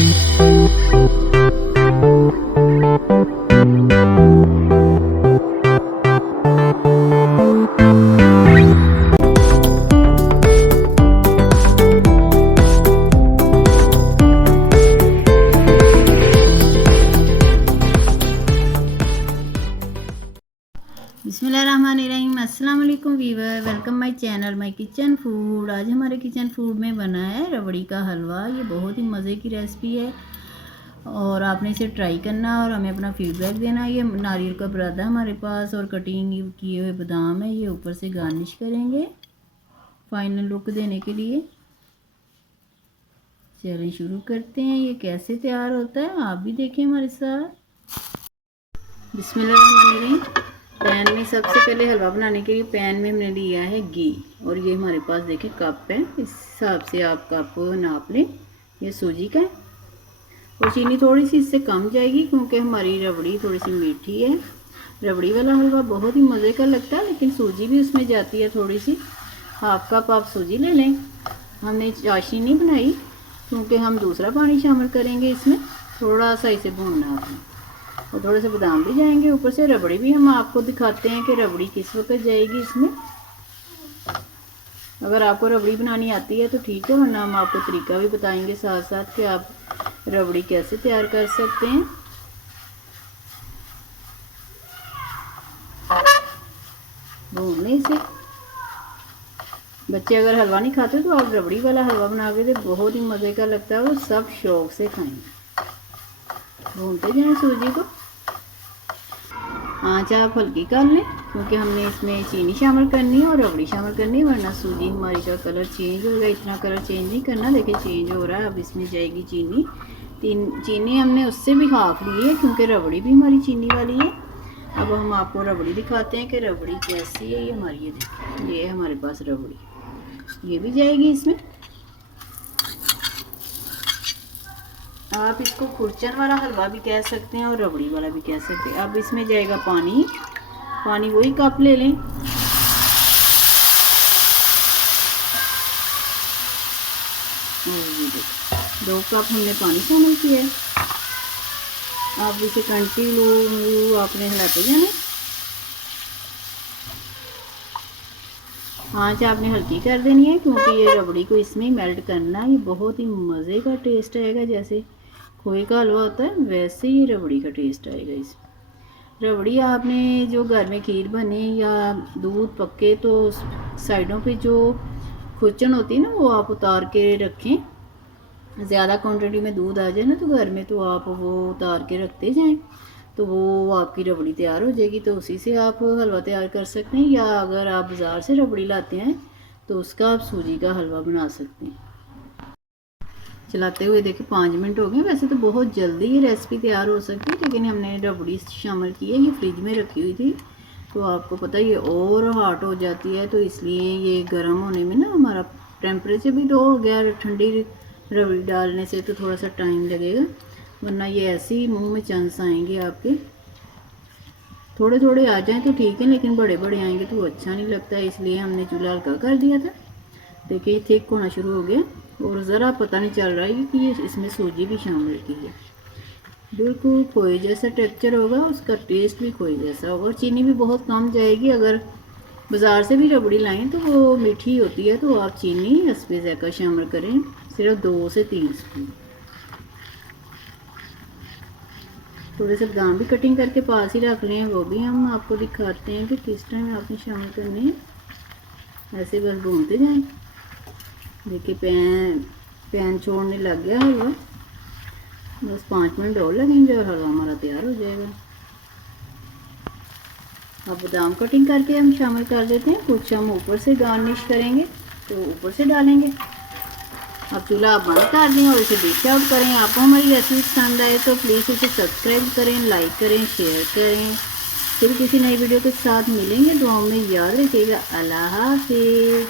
बिस्मिल्लाहिर्रहमानिर्रहीम। अस्सलाम वालेकुम viewer, welcome my channel my kitchen food. आज हमारे किचन फूड में बना है रबड़ी का हलवा। ये बहुत ही मज़े की रेसिपी है और आपने इसे ट्राई करना और हमें अपना फीडबैक देना। ये नारियल का बुरादा हमारे पास और कटिंग किए हुए बादाम है, ये ऊपर से गार्निश करेंगे फाइनल लुक देने के लिए। चलें शुरू करते हैं। ये कैसे तैयार होता है आप भी देखें हमारे साथ। बिस्मिल्लाहिर्रहमानिर्रहीम। पैन में सबसे पहले हलवा बनाने के लिए पैन में हमने लिया है घी और ये हमारे पास देखें कप है, इस हिसाब से आप कप नाप लें। ये सूजी का है और चीनी थोड़ी सी इससे कम जाएगी क्योंकि हमारी रबड़ी थोड़ी सी मीठी है। रबड़ी वाला हलवा बहुत ही मज़े का लगता है लेकिन सूजी भी उसमें जाती है थोड़ी सी। हाफ कप आप सूजी ले लें। हमने चाशनी नहीं बनाई क्योंकि हम दूसरा पानी शामिल करेंगे इसमें। थोड़ा सा इसे भूनना आपने और थोड़े से बादाम भी जाएंगे ऊपर से। रबड़ी भी हम आपको दिखाते हैं कि रबड़ी किस वक्त जाएगी इसमें। अगर आपको रबड़ी बनानी आती है तो ठीक है, वरना हम आपको तरीका भी बताएंगे साथ साथ कि आप रबड़ी कैसे तैयार कर सकते हैं। भून लें इसे। बच्चे अगर हलवा नहीं खाते तो आप रबड़ी वाला हलवा बना के दे, बहुत ही मज़े का लगता है और सब शौक से खाएंगे। भूनते जाएं सूजी को। आँच आप हल्की कर लें क्योंकि हमने इसमें चीनी शामिल करनी है और रबड़ी शामिल करनी है, वरना सूजी हमारी का कलर चेंज होगा। इतना कलर चेंज नहीं करना। देखिए चेंज हो रहा है। अब इसमें जाएगी चीनी। चीनी हमने उससे भी हाफ ली है क्योंकि रबड़ी भी हमारी चीनी वाली है। अब हम आपको रबड़ी दिखाते हैं कि रबड़ी कैसी है। ये हमारी ये देखिए, ये है हमारे पास रबड़ी, ये भी जाएगी इसमें। आप इसको खुरचन वाला हलवा भी कह सकते हैं और रबड़ी वाला भी कह सकते हैं। अब इसमें जाएगा पानी। पानी वही कप ले लें। और ये देखो 2 कप हमने पानी शामिल किया है। आप इसे कंटिन्यू आपने हिलाते जाना। आँच आपने हल्की कर देनी है क्योंकि ये रबड़ी को इसमें मेल्ट करना है। ये बहुत ही मज़े का टेस्ट आएगा। जैसे खोए का हलवा होता है वैसे ही रबड़ी का टेस्ट आएगा इसमें। रबड़ी आपने जो घर में खीर बने या दूध पके तो साइडों पे जो खुरचन होती है ना वो आप उतार के रखें। ज़्यादा क्वांटिटी में दूध आ जाए ना तो घर में, तो आप वो उतार के रखते जाएं तो वो आपकी रबड़ी तैयार हो जाएगी। तो उसी से आप हलवा तैयार कर सकते हैं, या अगर आप बाज़ार से रबड़ी लाते हैं तो उसका आप सूजी का हलवा बना सकते हैं। चलाते हुए देखिए 5 मिनट हो गए। वैसे तो बहुत जल्दी ये रेसिपी तैयार हो सकती है लेकिन हमने रबड़ी शामिल की है। ये फ्रिज में रखी हुई थी तो आपको पता है ये और हार्ड हो जाती है, तो इसलिए ये गर्म होने में ना हमारा टेम्परेचर भी लो हो गया। ठंडी रबड़ी डालने से तो थोड़ा सा टाइम लगेगा, वरना ये ऐसे ही मुँह में चांस आएंगे आपके। थोड़े थोड़े आ जाएँ तो ठीक है लेकिन बड़े बड़े आएंगे तो अच्छा नहीं लगता है, इसलिए हमने चूल्हा हल्का कर दिया था। देखिए थिक होना शुरू हो गया और ज़रा पता नहीं चल रहा है कि ये इसमें सूजी भी शामिल की है। बिल्कुल खोए जैसा टेक्सचर होगा, उसका टेस्ट भी खोए जैसा होगा और चीनी भी बहुत कम जाएगी। अगर बाज़ार से भी रबड़ी लाएं तो वो मीठी होती है तो आप चीनी हस्बे ज़ायक़ा शामिल करें, सिर्फ 2 से 3 स्पून। थोड़े से बादाम भी कटिंग करके पास ही रख लें, वो भी हम आपको दिखाते हैं कि किस टाइम आपने शामिल करने हैं। ऐसे बस भूनते जाएँ। देखिए पैन छोड़ने लग गया हलवा। बस 5 मिनट और लगेंगे और हलवा हमारा तैयार हो जाएगा। अब बादाम कटिंग करके हम शामिल कर देते हैं। कुछ हम ऊपर से गार्निश करेंगे तो ऊपर से डालेंगे। अब चूल्हा आप बंद कर दें और इसे डिश आउट करें। आपको हमारी रेसिपी पसंद आए तो प्लीज़ इसे सब्सक्राइब करें, लाइक करें, शेयर करें। फिर किसी नई वीडियो के साथ मिलेंगे। दुआओं में याद रखिएगा। अल्लाह हाफिज़।